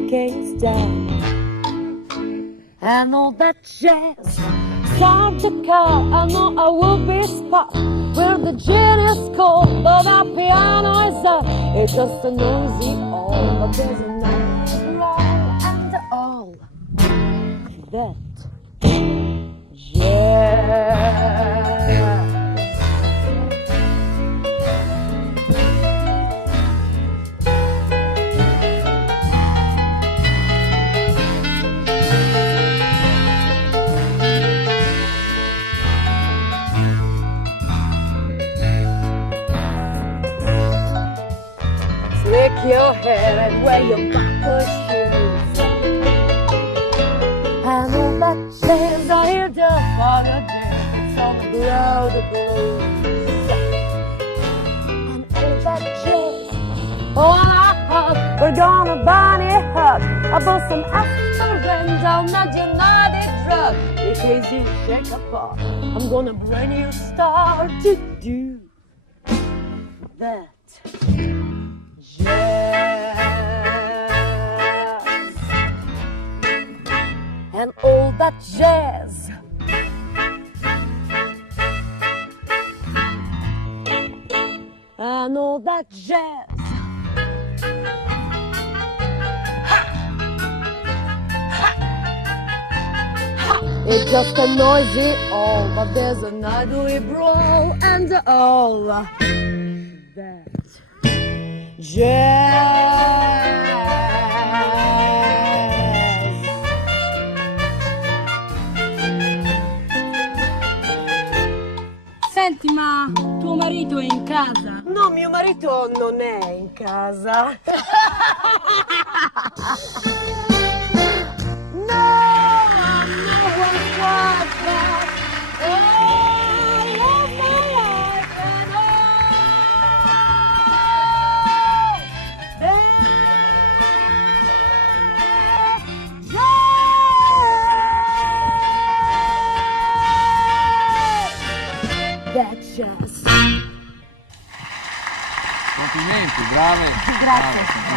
I can't stand. And all that jazz, time to call. I know I will be spot where the gin is cold, but that piano is up. It's just a noisy all, but there's a nice roll and all that jazz. Slick your hair and wear your backwards shoes. And all that jazz, I hear the father dance on the blow the blues. And all that jazz, all I heard, we're gonna bunny hug. I bought some aspirin down that United drug. In case you shake apart, I'm gonna bring you start to do that. Jazz. And all that jazz. And all that jazz. Ha! Ha! Ha! It's just a noisy all, but there's an ugly brawl and all that jazz. Senti, ma tuo marito è in casa? No, mio marito non è in casa. No, I'm no one's wife. Oh, I love my life and that's just. Complimenti, brave. Grazie.